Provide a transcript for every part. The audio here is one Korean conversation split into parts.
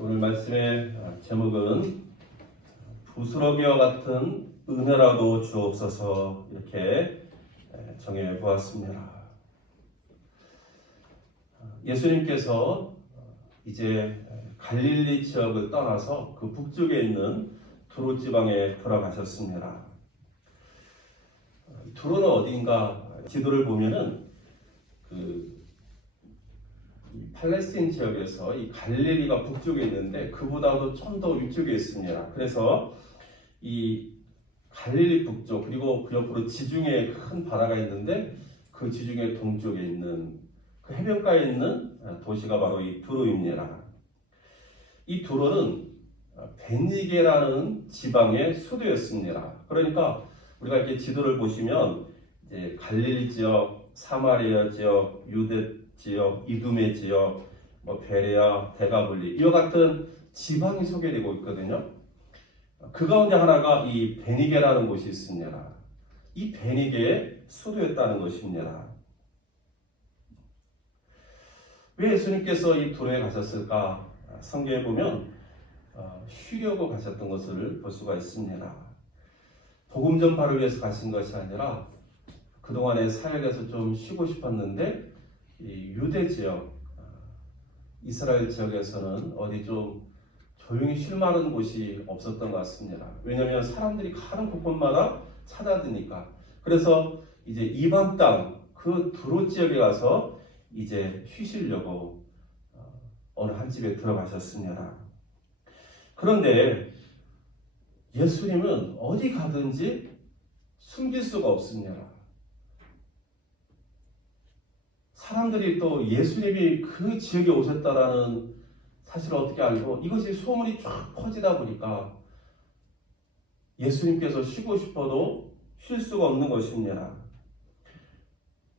오늘 말씀의 제목은 부스러기와 같은 은혜라도 주옵소서 이렇게 정해 보았습니다. 예수님께서 이제 갈릴리 지역을 떠나서 그 북쪽에 있는 두로 지방에 들어가셨습니다. 두로는 어디인가 지도를 보면은 팔레스틴 지역에서 이 갈릴리가 북쪽에 있는데 그보다도 좀 더 위쪽에 있습니다. 그래서 이 갈릴리 북쪽 그리고 그 옆으로 지중해 큰 바다가 있는데 그 지중해 동쪽에 있는 그 해변가에 있는 도시가 바로 이 두로입니다. 이 두로는 베니게라는 지방의 수도였습니다. 그러니까 우리가 이렇게 지도를 보시면 이제 갈릴리 지역, 사마리아 지역, 유대 지역, 이두메 지역, 베레아, 데가블리 이와 같은 지방이 소개되고 있거든요. 그 가운데 하나가 이 베니게라는 곳이 있습니다. 이 베니게의 수도였다는 것입니다. 왜 예수님께서 이 두로에 가셨을까? 성경에 보면 쉬려고 가셨던 것을 볼 수가 있습니다. 복음 전파를 위해서 가신 것이 아니라 그동안의 사역에서 좀 쉬고 싶었는데 이 유대 지역, 이스라엘 지역에서는 어디 좀 조용히 쉴 만한 곳이 없었던 것 같습니다. 왜냐하면 사람들이 가는 곳곳마다 찾아드니까. 그래서 이제 이방 땅, 그 두로 지역에 가서 이제 쉬시려고 어느 한 집에 들어가셨습니다. 그런데 예수님은 어디 가든지 숨길 수가 없습니다. 사람들이 또 예수님이 그 지역에 오셨다라는 사실을 어떻게 알고 이것이 소문이 쫙 퍼지다 보니까 예수님께서 쉬고 싶어도 쉴 수가 없는 것입니다.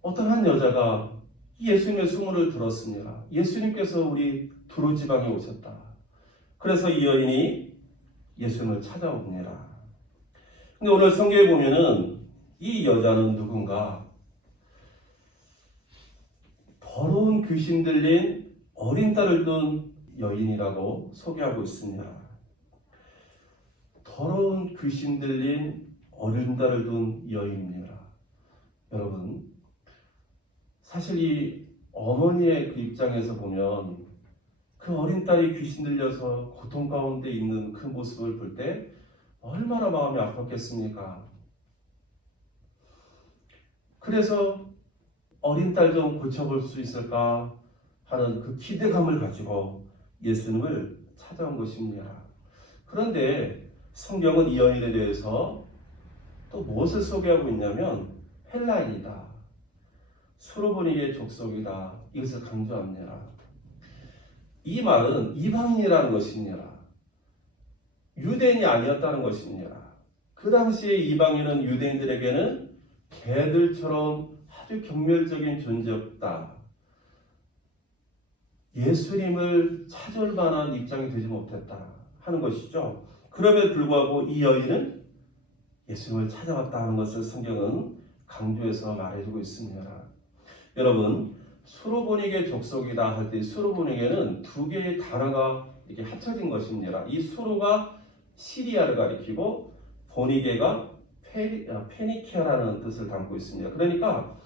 어떤 한 여자가 예수님의 소문을 들었습니다. 예수님께서 우리 두로 지방에 오셨다. 그래서 이 여인이 예수님을 찾아옵니다. 근데 오늘 성경에 보면은 이 여자는 누군가? 더러운 귀신 들린 어린 딸을 둔 여인이라고 소개하고 있습니다. 더러운 귀신 들린 어린 딸을 둔 여인입니다. 여러분, 사실 이 어머니의 그 입장에서 보면 그 어린 딸이 귀신 들려서 고통 가운데 있는 그 모습을 볼 때 얼마나 마음이 아팠겠습니까? 그래서 어린 딸 좀 고쳐볼 수 있을까 하는 그 기대감을 가지고 예수님을 찾아온 것입니다. 그런데 성경은 이 여인에 대해서 또 무엇을 소개하고 있냐면 헬라인이다, 수로보니게 족속이다, 이것을 강조합니다. 이 말은 이방인이라는 것입니다. 유대인이 아니었다는 것입니다. 그 당시에 이방인은 유대인들에게는 개들처럼 아주 경멸적인 존재였다. 예수님을 찾을 만한 입장이 되지 못했다 하는 것이죠. 그럼에도 불구하고 이 여인은 예수님을 찾아왔다 하는 것을 성경은 강조해서 말해주고 있습니다. 여러분, 수로보니게 족속이다 할 때 수로보니게는 두 개의 단어가 이렇게 합쳐진 것입니다. 이 수로가 시리아를 가리키고 보니게가 페니키아라는 뜻을 담고 있습니다. 그러니까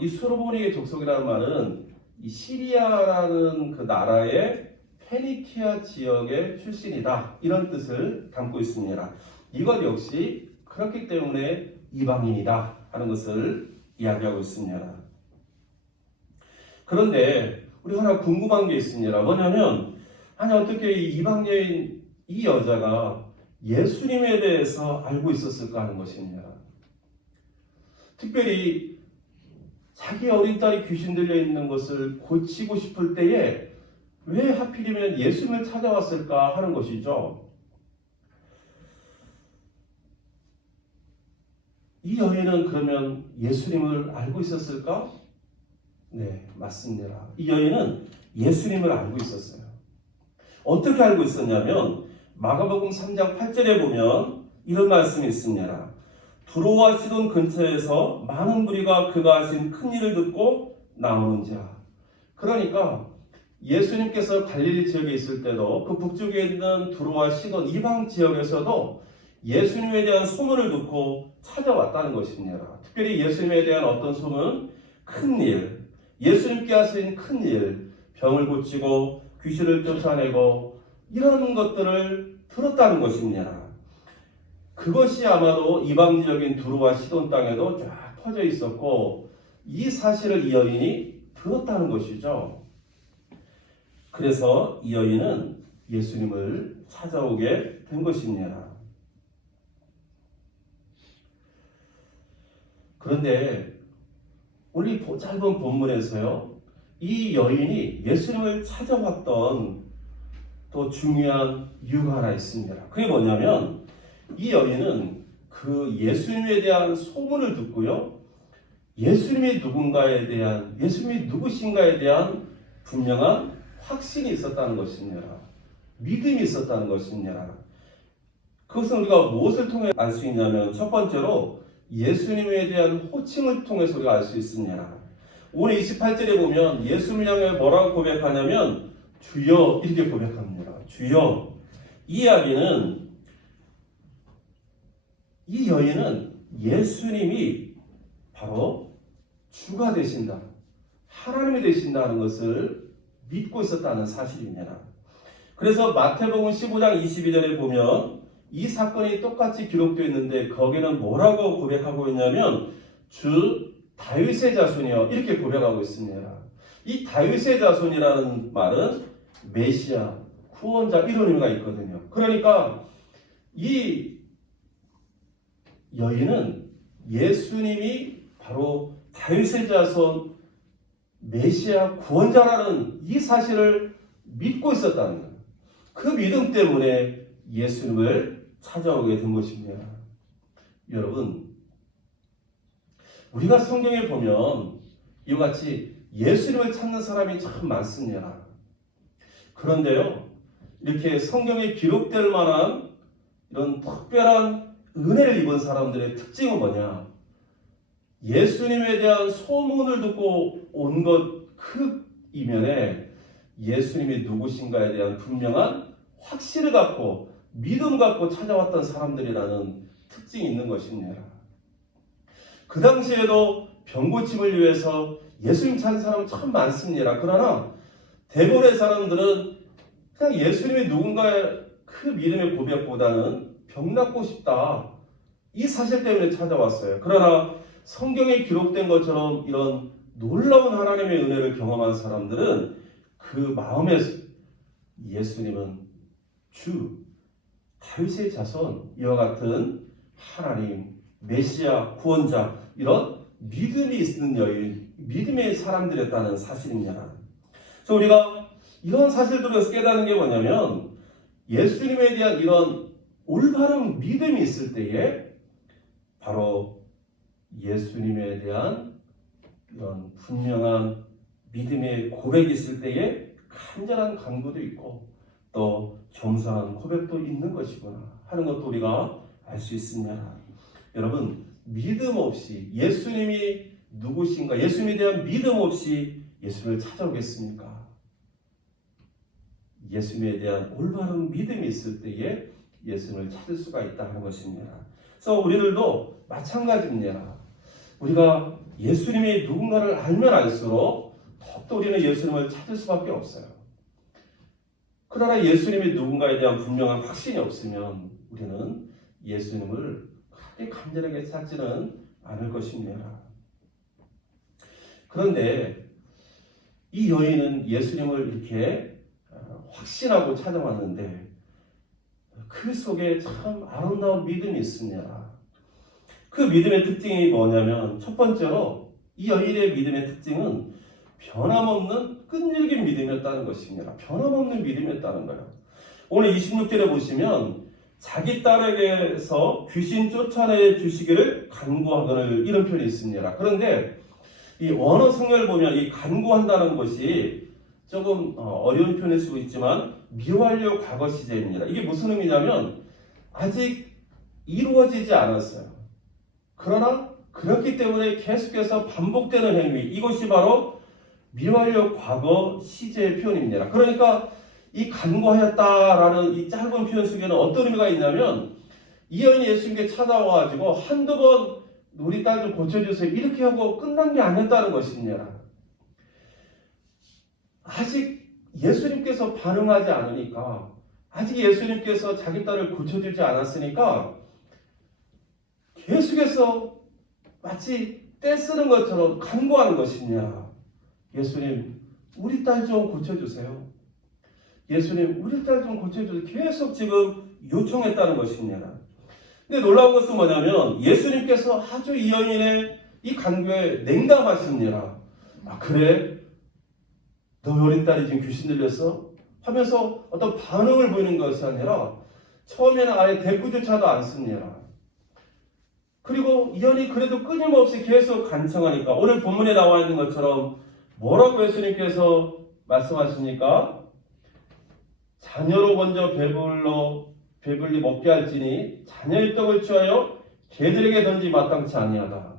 이 수로보니게 족속이라는 말은 이 시리아라는 그 나라의 페니키아 지역의 출신이다 이런 뜻을 담고 있습니다. 이것 역시 그렇기 때문에 이방인이다 하는 것을 이야기하고 있습니다. 그런데 우리가 하나 궁금한 게 있습니다. 뭐냐면 아니 어떻게 이 이방 여인 이 여자가 예수님에 대해서 알고 있었을까 하는 것입니다. 특별히 자기 어린 딸이 귀신 들려 있는 것을 고치고 싶을 때에 왜 하필이면 예수님을 찾아왔을까 하는 것이죠. 이 여인은 그러면 예수님을 알고 있었을까? 네, 맞습니다. 이 여인은 예수님을 알고 있었어요. 어떻게 알고 있었냐면 마가복음 3장 8절에 보면 이런 말씀이 있습니다. 두로와 시돈 근처에서 많은 무리가 그가 하신 큰 일을 듣고 나오는지라. 그러니까 예수님께서 갈릴리 지역에 있을 때도 그 북쪽에 있는 두로와 시돈 이방 지역에서도 예수님에 대한 소문을 듣고 찾아왔다는 것입니다. 특별히 예수님에 대한 어떤 소문, 큰 일, 예수님께 하신 큰 일, 병을 고치고 귀신을 쫓아내고 이런 것들을 들었다는 것입니다. 그것이 아마도 이방 지역인 두로와 시돈 땅에도 쫙 퍼져 있었고 이 사실을 이 여인이 들었다는 것이죠. 그래서 이 여인은 예수님을 찾아오게 된 것입니다. 그런데 오늘 이 짧은 본문에서요, 이 여인이 예수님을 찾아왔던 또 중요한 이유가 하나 있습니다. 그게 뭐냐면 이 여인은 그 예수님에 대한 소문을 듣고요, 예수님이 누구신가에 대한 분명한 확신이 있었다는 것입니다. 믿음이 있었다는 것입니다. 그것은 우리가 무엇을 통해 알 수 있냐면 첫 번째로 예수님에 대한 호칭을 통해서 우리가 알 수 있습니다. 오늘 28절에 보면 예수님을 향해 뭐라고 고백하냐면 주여 이렇게 고백합니다. 주여. 이 여인은 예수님이 바로 주가 되신다, 하나님이 되신다는 것을 믿고 있었다는 사실입니다. 그래서 마태복음 15장 22절에 보면 이 사건이 똑같이 기록되어 있는데 거기는 뭐라고 고백하고 있냐면 주 다윗의 자손이여 이렇게 고백하고 있습니다. 이 다윗의 자손이라는 말은 메시아, 구원자 이런 의미가 있거든요. 그러니까 이 여인은 예수님이 바로 다윗의 자손 메시아 구원자라는 이 사실을 믿고 있었다는 거예요. 그 믿음 때문에 예수님을 찾아오게 된 것입니다. 여러분, 우리가 성경에 보면 이와 같이 예수님을 찾는 사람이 참 많습니다. 그런데요, 이렇게 성경에 기록될 만한 이런 특별한 은혜를 입은 사람들의 특징은 뭐냐? 예수님에 대한 소문을 듣고 온 것 그 이면에 예수님이 누구신가에 대한 분명한 확신을 갖고 믿음 갖고 찾아왔던 사람들이라는 특징이 있는 것입니다. 그 당시에도 병고침을 위해서 예수님 찾는 사람은 참 많습니다. 그러나 대부분의 사람들은 그냥 예수님이 누군가의 그 믿음의 고백보다는 병 낫고 싶다, 이 사실 때문에 찾아왔어요. 그러나 성경에 기록된 것처럼 이런 놀라운 하나님의 은혜를 경험한 사람들은 그 마음에 예수님은 주, 다윗의 자손, 이와 같은 하나님, 메시아, 구원자, 이런 믿음이 있는 여인, 믿음의 사람들이었다는 사실입니다. 그래서 우리가 이런 사실들을 깨닫는 게 뭐냐면 예수님에 대한 이런 올바른 믿음이 있을 때에 바로 예수님에 대한 이런 분명한 믿음의 고백이 있을 때에 간절한 간구도 있고 또 겸손한 고백도 있는 것이구나 하는 것도 우리가 알 수 있습니다. 여러분, 믿음 없이 예수님이 누구신가, 예수님에 대한 믿음 없이 예수님을 찾아오겠습니까? 예수님에 대한 올바른 믿음이 있을 때에 예수님을 찾을 수가 있다 하는 것입니다. 그래서 우리들도 마찬가지입니다. 우리가 예수님이 누군가를 알면 알수록 더욱더 우리는 예수님을 찾을 수밖에 없어요. 그러나 예수님이 누군가에 대한 분명한 확신이 없으면 우리는 예수님을 그렇게 간절하게 찾지는 않을 것입니다. 그런데 이 여인은 예수님을 이렇게 확신하고 찾아왔는데 그 속에 참 아름다운 믿음이 있습니다. 그 믿음의 특징이 뭐냐면 첫 번째로 이 여인의 믿음의 특징은 변함없는 끈질긴 믿음이었다는 것입니다. 변함없는 믿음이었다는 거예요. 오늘 26절에 보시면 자기 딸에게서 귀신 쫓아내 주시기를 간구하거늘 이런 표현이 있습니다. 그런데 이 원어 성경을 보면 이 간구한다는 것이 조금 어려운 표현일 수도 있지만 미완료 과거 시제입니다. 이게 무슨 의미냐면 아직 이루어지지 않았어요. 그러나 그렇기 때문에 계속해서 반복되는 행위, 이것이 바로 미완료 과거 시제의 표현입니다. 그러니까 이 간구하였다라는 이 짧은 표현 속에는 어떤 의미가 있냐면 이 여인이 예수님께 찾아와가지고 한두 번 우리 딸 좀 고쳐주세요 이렇게 하고 끝난 게 아니었다는 것입니다. 아직 예수님께서 반응하지 않으니까, 아직 예수님께서 자기 딸을 고쳐주지 않았으니까 계속해서 마치 떼쓰는 것처럼 간구하는 것이냐. 예수님, 우리 딸 좀 고쳐주세요. 예수님, 우리 딸 좀 고쳐주세요. 계속 지금 요청했다는 것입니다. 근데 놀라운 것은 뭐냐면 예수님께서 아주 이 여인의 이 간구에 냉담하십니다. 아, 그래? 너 어린 딸이 지금 귀신 들렸어? 하면서 어떤 반응을 보이는 것이 아니라 처음에는 아예 대꾸조차도 않습니다. 그리고 이 여인이 그래도 끊임없이 계속 간청하니까 오늘 본문에 나와 있는 것처럼 뭐라고 예수님께서 말씀하십니까? 자녀로 먼저 배불리 먹게 할지니 자녀의 떡을 취하여 개들에게 던지 마땅치 아니하다.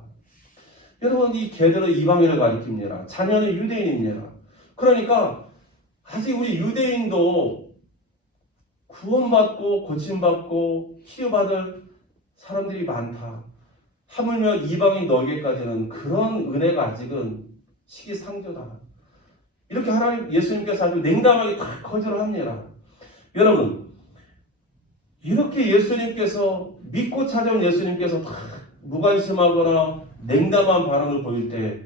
여러분, 이 개들은 이방인을 가리킵니다. 자녀는 유대인입니다. 그러니까 아직 우리 유대인도 구원받고 고침받고 치유받을 사람들이 많다. 하물며 이방인 너에게까지는 그런 은혜가 아직은 시기상조다. 이렇게 하나님 예수님께서 아주 냉담하게 다 거절을 합니다. 여러분, 이렇게 예수님께서 믿고 찾아온 예수님께서 다 무관심하거나 냉담한 반응을 보일 때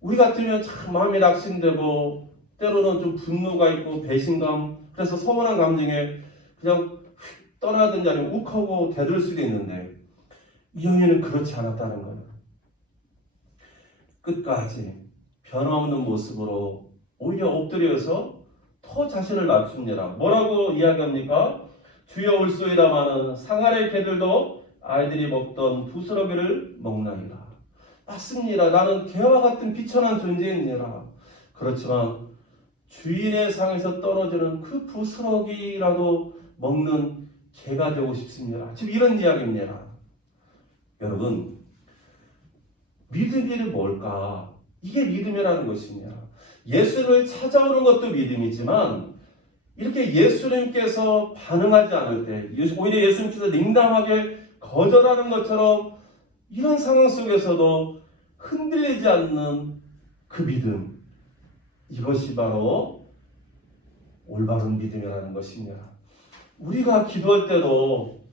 우리 같으면 참 마음이 낙심되고 때로는 좀 분노가 있고 배신감, 그래서 서운한 감정에 그냥 떠나든지 아니면 욱하고 대들 수도 있는데 이 여인은 그렇지 않았다는 거예요. 끝까지 변함없는 모습으로 오히려 엎드려서 더 자신을 낮춥니다. 뭐라고 이야기합니까? 주여 올소이다마는 상아의 개들도 아이들이 먹던 부스러기를 먹나이다. 맞습니다. 나는 개와 같은 비천한 존재입니다. 그렇지만 주인의 상에서 떨어지는 그 부스러기라도 먹는 개가 되고 싶습니다. 지금 이런 이야기입니다. 여러분, 믿음이 뭘까? 이게 믿음이라는 것입니다. 예수를 찾아오는 것도 믿음이지만 이렇게 예수님께서 반응하지 않을 때, 오히려 예수님께서 냉담하게 거절하는 것처럼 이런 상황 속에서도 흔들리지 않는 그 믿음, 이것이 바로 올바른 믿음이라는 것입니다. 우리가 기도할 때도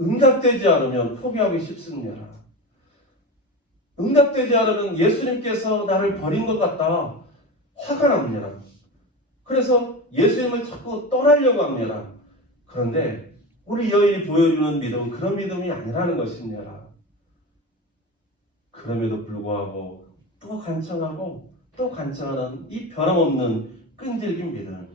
응답되지 않으면 포기하기 쉽습니다. 응답되지 않으면 예수님께서 나를 버린 것 같다. 화가 납니다. 그래서 예수님을 자꾸 떠나려고 합니다. 그런데 우리 여인이 보여주는 믿음은 그런 믿음이 아니라는 것입니다. 그럼에도 불구하고 또 간청하고 또 간청하는 이 변함없는 끈질긴 믿음.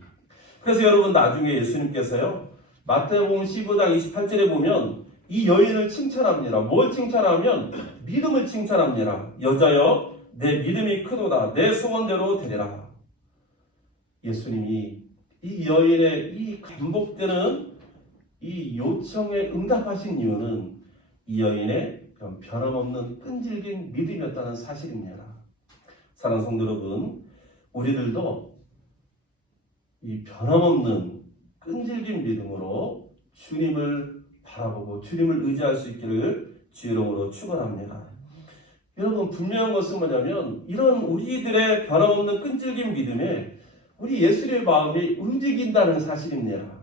그래서 여러분, 나중에 예수님께서요, 마태복음 15장 28절에 보면 이 여인을 칭찬합니다. 뭘 칭찬하면 믿음을 칭찬합니다. 여자여, 내 믿음이 크도다. 내 소원대로 되리라. 예수님이 이 여인의 이 반복되는 이 요청에 응답하신 이유는 이 여인의 변함없는 끈질긴 믿음이었다는 사실입니다. 사랑하는 성도 여러분, 우리들도 이 변함없는 끈질긴 믿음으로 주님을 바라보고 주님을 의지할 수 있기를 주의 이름으로 축원합니다. 여러분, 분명한 것은 뭐냐면 이런 우리들의 변함없는 끈질긴 믿음에 우리 예수님의 마음이 움직인다는 사실입니다.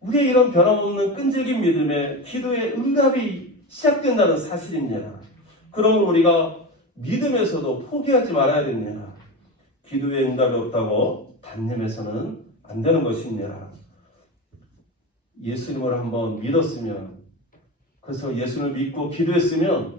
우리의 이런 변함없는 끈질긴 믿음에 기도의 응답이 시작된다는 사실입니다. 그러면 우리가 믿음에서도 포기하지 말아야 됩니다. 기도의 응답이 없다고 단념해서는 안 되는 것입니다. 예수님을 한번 믿었으면, 그래서 예수님을 믿고 기도했으면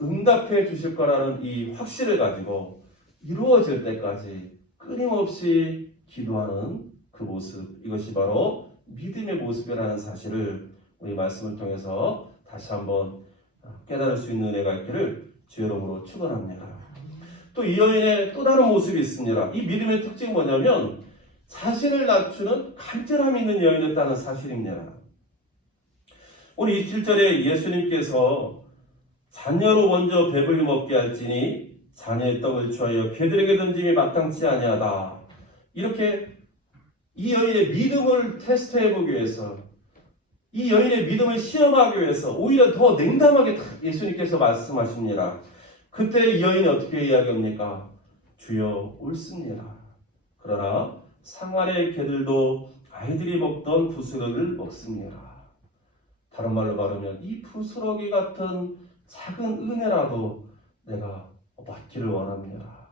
응답해 주실 거라는 이 확신을 가지고 이루어질 때까지 끊임없이 기도하는 그 모습, 이것이 바로 믿음의 모습이라는 사실을 우리 말씀을 통해서 다시 한번 깨달을 수 있는 은혜가 있기를 주의 이름으로 축원합니다. 또 이 여인의 또 다른 모습이 있습니다. 이 믿음의 특징이 뭐냐면 자신을 낮추는 간절함이 있는 여인이었다는 사실입니다. 오늘 27절에 예수님께서 자녀로 먼저 배불리 먹게 할지니 자녀의 떡을 취하여 개들에게 던짐이 마땅치 아니하다. 이렇게 이 여인의 믿음을 테스트해보기 위해서, 이 여인의 믿음을 시험하기 위해서 오히려 더 냉담하게 예수님께서 말씀하십니다. 그때 이 여인이 어떻게 이야기합니까? 주여 옳습니다. 그러나 상아의 개들도 아이들이 먹던 부스러기를 먹습니다. 다른 말로 말하면 이 부스러기 같은 작은 은혜라도 내가 받기를 원합니다.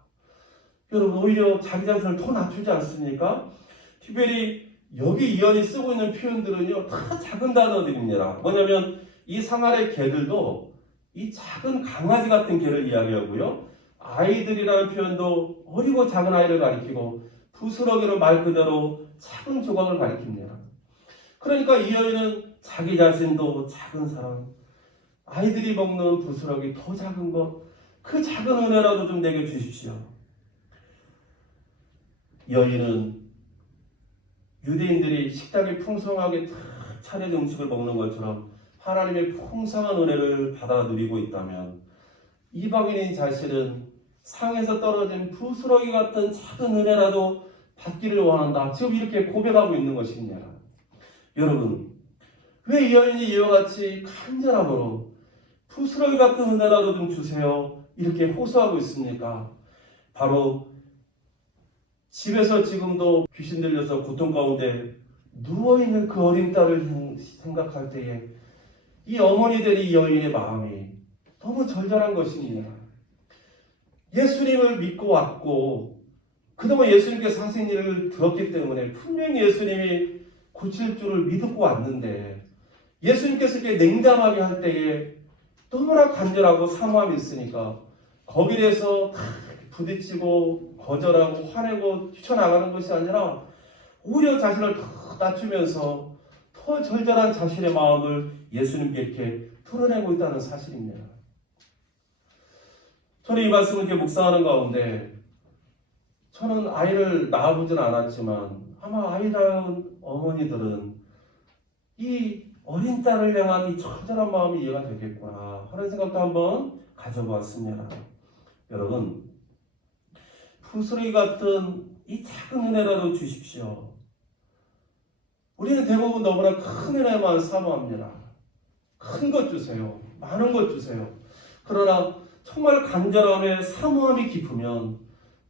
여러분, 오히려 자기 자신을 더 낮추지 않습니까? 특별히 여기 이 여인이 쓰고 있는 표현들은요, 다 작은 단어들입니다. 뭐냐면 이 상아의 개들도 이 작은 강아지 같은 개를 이야기하고요, 아이들이라는 표현도 어리고 작은 아이를 가리키고 부스러기로 말 그대로 작은 조각을 가리킵니다. 그러니까 이 여인은 자기 자신도 작은 사람, 아이들이 먹는 부스러기 더 작은 것, 그 작은 은혜라도 좀 내게 주십시오. 여인은 유대인들이 식탁에 풍성하게 탁 차려진 음식을 먹는 것처럼 하나님의 풍성한 은혜를 받아 누리고 있다면, 이방인인 자신은 상에서 떨어진 부스러기 같은 작은 은혜라도 받기를 원한다. 지금 이렇게 고백하고 있는 것입니다. 여러분, 왜 이 여인이 이와 같이 간절함으로 부스러기 같은 은혜라도 좀 주세요, 이렇게 호소하고 있습니까? 바로 집에서 지금도 귀신 들려서 고통 가운데 누워있는 그 어린 딸을 생각할 때에 이 어머니 된 이 여인의 마음이 너무 절절한 것입니다. 예수님을 믿고 왔고 그동안 예수님께서 하신 일을 들었기 때문에 분명히 예수님이 고칠 줄을 믿고 왔는데, 예수님께서 이렇게 냉담하게 할 때에 너무나 간절하고 사모함이 있으니까 거기에 대해서 부딪히고 거절하고 화내고 뛰쳐나가는 것이 아니라 오히려 자신을 더 낮추면서 더 절절한 자신의 마음을 예수님께 이렇게 드러내고 있다는 사실입니다. 저는 이 말씀을 이렇게 묵상하는 가운데, 저는 아이를 낳아보진 않았지만 아마 아이 낳은 어머니들은 이 어린 딸을 향한 이 절절한 마음이 이해가 되겠구나 하는 생각도 한번 가져보았습니다. 여러분, 부스러기 같은 이 작은 은혜라도 주십시오. 우리는 대부분 너무나 큰 은혜만 사모합니다. 큰 것 주세요. 많은 것 주세요. 그러나 정말 간절함에 사모함이 깊으면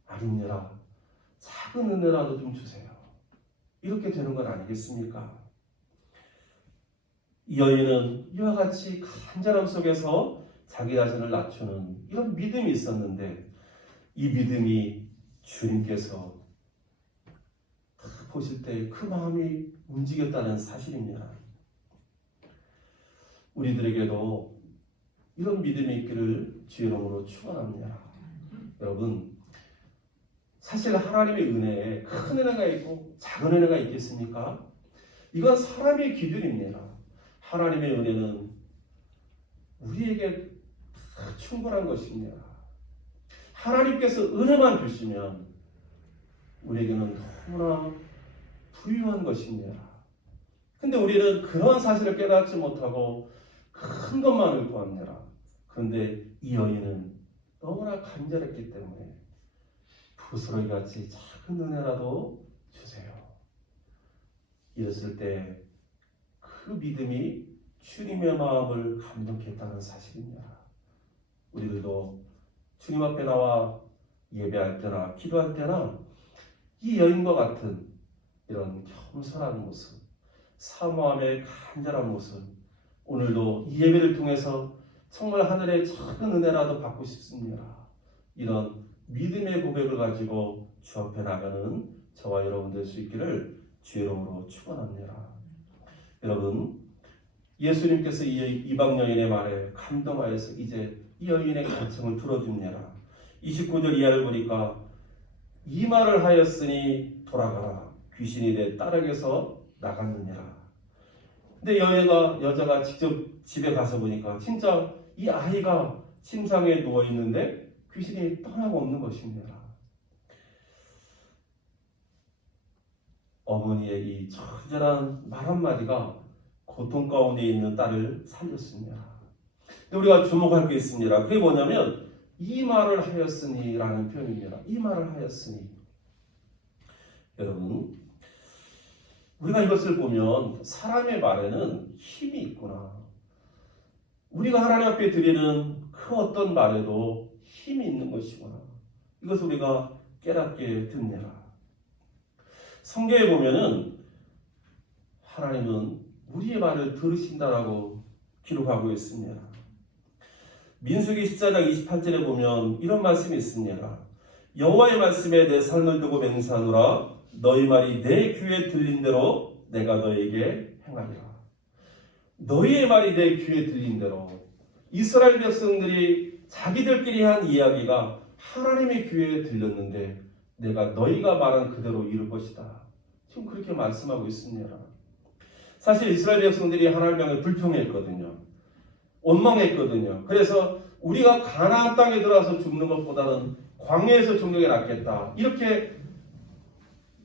아닙니다. 작은 은혜라도 좀 주세요. 이렇게 되는 건 아니겠습니까? 이 여인은 이와 같이 간절함 속에서 자기 자신을 낮추는 이런 믿음이 있었는데, 이 믿음이 주님께서 보실 때 그 마음이 움직였다는 사실입니다. 우리들에게도 이런 믿음이 있기를 주의 이름으로 축원합니다. 여러분, 사실 하나님의 은혜에 큰 은혜가 있고 작은 은혜가 있겠습니까? 이건 사람의 기준입니다. 하나님의 은혜는 우리에게 다 충분한 것입니다. 하나님께서 은혜만 주시면 우리에게는 너무나 부유한 것입니다. 근데 우리는 그런 사실을 깨닫지 못하고 큰 것만을 구합니다. 그런데 이 여인은 너무나 간절했기 때문에 부스러기같이 작은 은혜라도 주세요. 이랬을 때 그 믿음이 주님의 마음을 감동케 했다는 사실입니다. 우리들도 주님 앞에 나와 예배할 때나 기도할 때나 이 여인과 같은 이런 겸손한 모습, 사모함의 간절한 모습, 오늘도 이 예배를 통해서 정말 하늘의 작은 은혜라도 받고 싶습니다. 이런 믿음의 고백을 가지고 주 앞에 나가는 저와 여러분 될 수 있기를 주의 이름으로 축원합니다. 여러분, 예수님께서 이 이방 여인의 말에 감동하여서 이제 이 여인의 간청을 들어줍니다. 29절 이하를 보니까 이 말을 하였으니 돌아가라, 귀신이 내 딸에게서 나갔느니라. 근데 여자가 직접 집에 가서 보니까 진짜 이 아이가 침상에 누워 있는데 귀신이 떠나고 없는 것입니다. 어머니의 이 절절한 말 한마디가 고통 가운데 있는 딸을 살렸습니다. 근데 우리가 주목할 게 있습니다. 그게 뭐냐면 이 말을 하였으니 라는 표현입니다. 이 말을 하였으니. 여러분, 우리가 이것을 보면 사람의 말에는 힘이 있구나. 우리가 하나님 앞에 드리는 그 어떤 말에도 힘이 있는 것이구나. 이것을 우리가 깨닫게 됩니다. 성경에 보면은 하나님은 우리의 말을 들으신다라고 기록하고 있습니다. 민수기 14장 28절에 보면 이런 말씀이 있습니다. 여호와의 말씀에 내 삶을 두고 맹세하노라. 너희 말이 내 귀에 들린 대로 내가 너에게 행하리라. 너희의 말이 내 귀에 들린 대로. 이스라엘 백성들이 자기들끼리 한 이야기가 하나님의 귀에 들렸는데 내가 너희가 말한 그대로 이룰 것이다. 지금 그렇게 말씀하고 있습니다. 사실 이스라엘 백성들이 하나님 향해 불평했거든요. 원망했거든요. 그래서 우리가 가나안 땅에 들어와서 죽는 것보다는 광야에서 죽는 게 낫겠다. 이렇게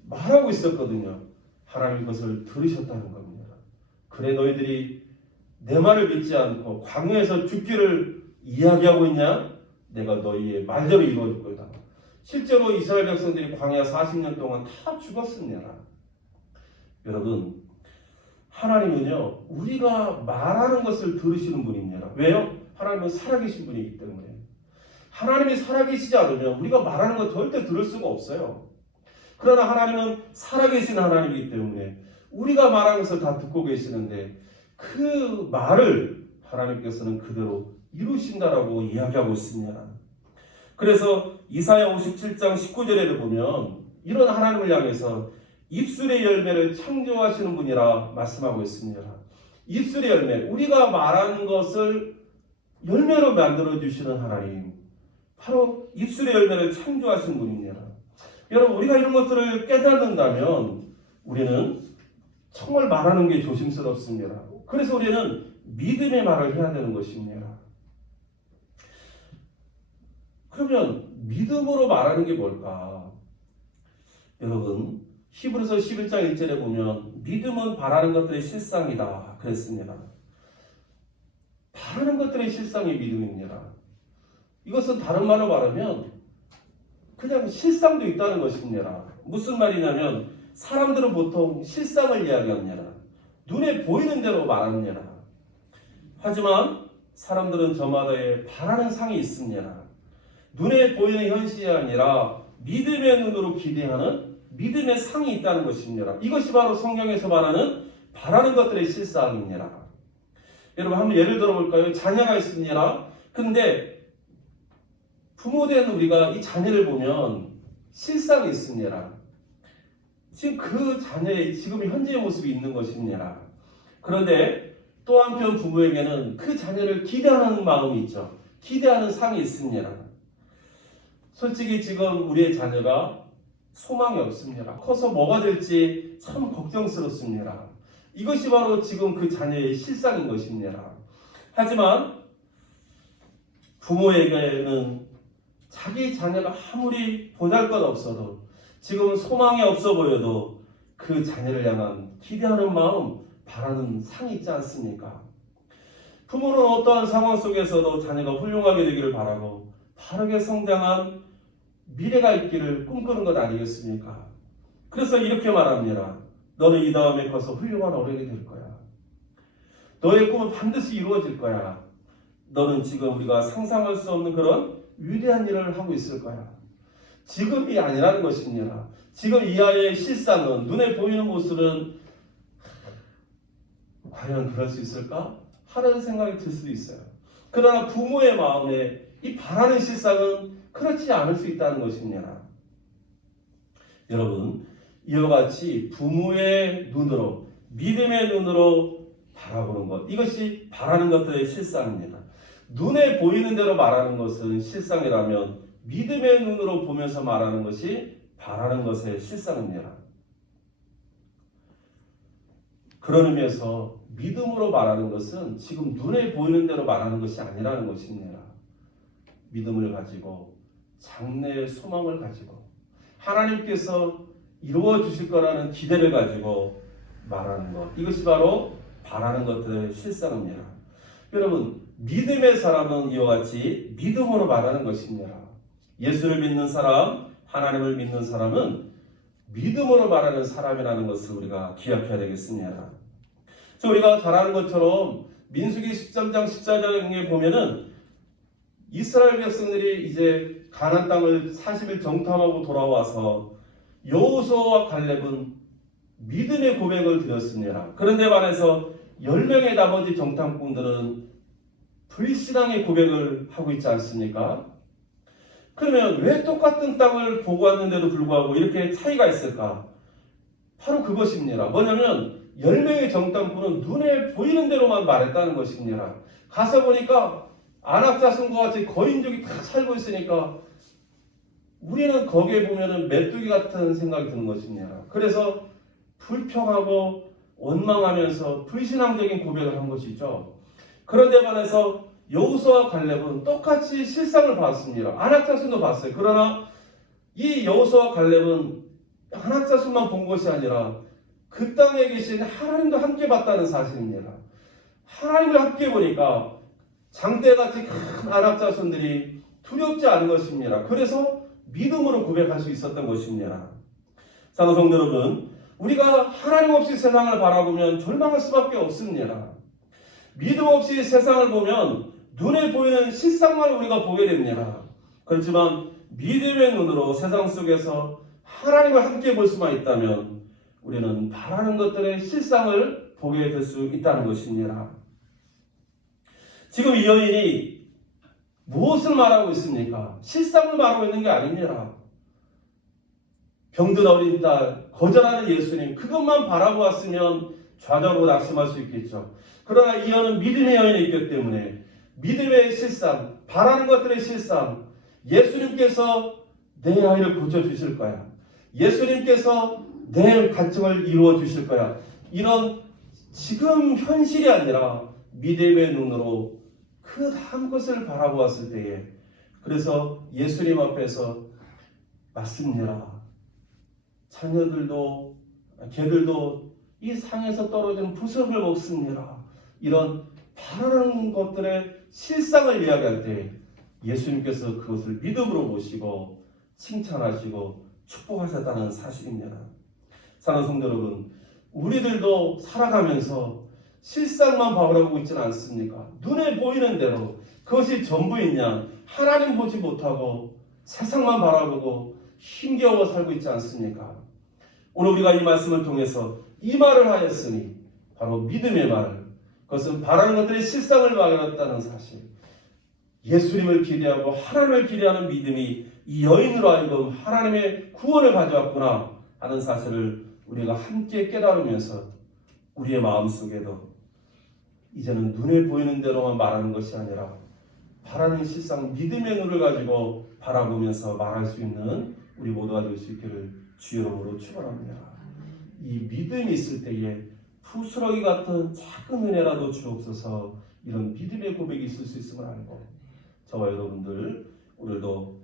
말하고 있었거든요. 하나님 그것을 들으셨다는 겁니다. 그래 너희들이 내 말을 믿지 않고 광야에서 죽기를 이야기하고 있냐? 내가 너희의 말대로 이루어줄 거다. 실제로 이스라엘 백성들이 광야 40년 동안 다 죽었습니다. 여러분, 하나님은요, 우리가 말하는 것을 들으시는 분입니다. 왜요? 하나님은 살아계신 분이기 때문에. 하나님이 살아계시지 않으면 우리가 말하는 것 절대 들을 수가 없어요. 그러나 하나님은 살아계신 하나님이기 때문에 우리가 말하는 것을 다 듣고 계시는데 그 말을 하나님께서는 그대로 이루신다라고 이야기하고 있습니다. 그래서 이사야 57장 19절에를 보면 이런 하나님을 향해서 입술의 열매를 창조하시는 분이라 말씀하고 있습니다. 입술의 열매, 우리가 말하는 것을 열매로 만들어주시는 하나님, 바로 입술의 열매를 창조하시는 분입니다. 여러분, 우리가 이런 것들을 깨닫는다면 우리는 정말 말하는 게 조심스럽습니다. 그래서 우리는 믿음의 말을 해야 되는 것입니다. 그러면 믿음으로 말하는 게 뭘까? 여러분, 히브리서 11장 1절에 보면 믿음은 바라는 것들의 실상이다 그랬습니다. 바라는 것들의 실상이 믿음입니다. 이것은 다른 말로 말하면 그냥 실상도 있다는 것입니다. 무슨 말이냐면 사람들은 보통 실상을 이야기합니다. 눈에 보이는 대로 말합니다. 하지만 사람들은 저마다의 바라는 상이 있습니다. 눈에 보이는 현실이 아니라 믿음의 눈으로 기대하는 믿음의 상이 있다는 것입니다. 이것이 바로 성경에서 말하는 바라는 것들의 실상입니다. 여러분 한번 예를 들어볼까요? 자녀가 있습니다. 근데 부모된 우리가 이 자녀를 보면 실상이 있습니다. 지금 그 자녀의 지금 현재의 모습이 있는 것입니다. 그런데 또 한편 부모에게는 그 자녀를 기대하는 마음이 있죠. 기대하는 상이 있습니다. 솔직히 지금 우리의 자녀가 소망이 없습니다. 커서 뭐가 될지 참 걱정스럽습니다. 이것이 바로 지금 그 자녀의 실상인 것입니다. 하지만 부모에게는 자기 자녀가 아무리 보잘것없어도 지금 소망이 없어 보여도 그 자녀를 향한 기대하는 마음, 바라는 상이 있지 않습니까? 부모는 어떠한 상황 속에서도 자녀가 훌륭하게 되기를 바라고 바르게 성장한 미래가 있기를 꿈꾸는 것 아니겠습니까? 그래서 이렇게 말합니다. 너는 이 다음에 커서 훌륭한 어른이 될 거야. 너의 꿈은 반드시 이루어질 거야. 너는 지금 우리가 상상할 수 없는 그런 위대한 일을 하고 있을 거야. 지금이 아니라는 것입니다. 지금 이 아이의 실상은, 눈에 보이는 모습은 과연 그럴 수 있을까? 하는 생각이 들 수도 있어요. 그러나 부모의 마음에 이 바라는 실상은 그렇지 않을 수 있다는 것입니다. 여러분, 이와 같이 부모의 눈으로, 믿음의 눈으로 바라보는 것, 이것이 바라는 것들의 실상입니다. 눈에 보이는 대로 말하는 것은 실상이라면 믿음의 눈으로 보면서 말하는 것이 바라는 것의 실상입니다. 그런 의미에서 믿음으로 말하는 것은 지금 눈에 보이는 대로 말하는 것이 아니라는 것입니다. 믿음을 가지고 장래의 소망을 가지고 하나님께서 이루어 주실 거라는 기대를 가지고 말하는 것, 이것이 바로 바라는 것들의 실상입니다. 여러분, 믿음의 사람은 이와 같이 믿음으로 말하는 것입니다. 예수를 믿는 사람, 하나님을 믿는 사람은 믿음으로 말하는 사람이라는 것을 우리가 기억해야 되겠습니다. 그래서 우리가 잘 아는 것처럼 민수기 13장 14장에 보면은 이스라엘 백성들이 이제 가나안 땅을 40일 정탐하고 돌아와서 여호수아와 갈렙은 믿음의 고백을 드렸습니다. 그런데 반해서 10명의 나머지 정탐꾼들은 불신앙의 고백을 하고 있지 않습니까? 그러면 왜 똑같은 땅을 보고 왔는데도 불구하고 이렇게 차이가 있을까? 바로 그것입니다. 뭐냐면 10명의 정탐꾼은 눈에 보이는 대로만 말했다는 것입니다. 가서 보니까 안악자손과 같이 거인족이 다 살고 있으니까 우리는 거기에 보면은 메뚜기 같은 생각이 드는 것입니다. 그래서 불평하고 원망하면서 불신앙적인 고백을 한 것이죠. 그런데 반해서 여호수아와 갈렙은 똑같이 실상을 봤습니다. 안악자손도 봤어요. 그러나 이 여호수아와 갈렙은 안악자손만 본 것이 아니라 그 땅에 계신 하나님도 함께 봤다는 사실입니다. 하나님을 함께 보니까 장대같이 큰 안악자손들이 두렵지 않은 것입니다. 그래서 믿음으로 고백할 수 있었던 것입니다. 사랑하는 성도 여러분, 우리가 하나님 없이 세상을 바라보면 절망할 수밖에 없습니다. 믿음 없이 세상을 보면 눈에 보이는 실상만 우리가 보게 됩니다. 그렇지만 믿음의 눈으로 세상 속에서 하나님을 함께 볼 수만 있다면 우리는 바라는 것들의 실상을 보게 될 수 있다는 것입니다. 지금 이 여인이 무엇을 말하고 있습니까? 실상을 말하고 있는 게 아닙니다. 병든 어린 딸, 거절하는 예수님, 그것만 바라보았으면 좌절하고 낙심할 수 있겠죠. 그러나 이 여인은 믿음의 여인이 있기 때문에 믿음의 실상, 바라는 것들의 실상, 예수님께서 내 아이를 고쳐주실 거야. 예수님께서 내 간증을 이루어 주실 거야. 이런 지금 현실이 아니라 믿음의 눈으로 그 다음 것을 바라보았을 때에, 그래서 예수님 앞에서 맞습니다. 자녀들도 개들도 이 상에서 떨어진 부석을 먹습니다. 이런 바라는 것들의 실상을 이야기할 때 예수님께서 그것을 믿음으로 보시고 칭찬하시고 축복하셨다는 사실입니다. 사랑하는 성도 여러분, 우리들도 살아가면서 실상만 바라보고 있지는 않습니까? 눈에 보이는 대로 그것이 전부이냐? 하나님 보지 못하고 세상만 바라보고 힘겨워 살고 있지 않습니까? 오늘 우리가 이 말씀을 통해서 이 말을 하였으니 바로 믿음의 말, 그것은 바라는 것들의 실상을 말했다는 사실, 예수님을 기대하고 하나님을 기대하는 믿음이 이 여인으로 하여금 하나님의 구원을 가져왔구나 하는 사실을 우리가 함께 깨달으면서 우리의 마음속에도 이제는 눈에 보이는 대로만 말하는 것이 아니라 바라는 실상, 믿음의 눈을 가지고 바라보면서 말할 수 있는 우리 모두가 될 수 있기를 주의 이름으로 축원합니다. 이 믿음이 있을 때에 부스러기 같은 작은 은혜라도 주옵소서. 이런 믿음의 고백이 있을 수 있음을 알고 저와 여러분들 우리도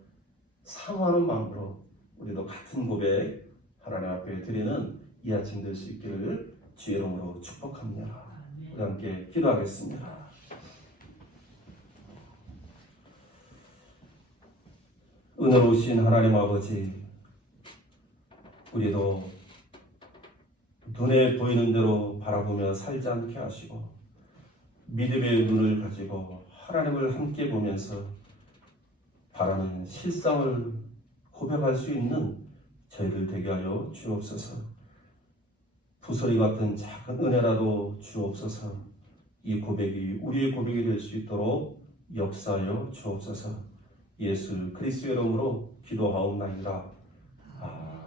사모하는 마음으로 우리도 같은 고백 하나님 앞에 드리는 이 아침 될 수 있기를 주의 이름으로 축복합니다. 우리 함께 기도하겠습니다. 은혜로우신 하나님 아버지, 우리도 눈에 보이는 대로 바라보며 살지 않게 하시고 믿음의 눈을 가지고 하나님을 함께 보면서 바라는 실상을 고백할 수 있는 저희들 되게 하여 주옵소서. 부서리 같은 작은 은혜라도 주옵소서. 이 고백이 우리의 고백이 될 수 있도록 역사하여 주옵소서. 예수 그리스도의 이름으로 기도하옵나이다. 아멘.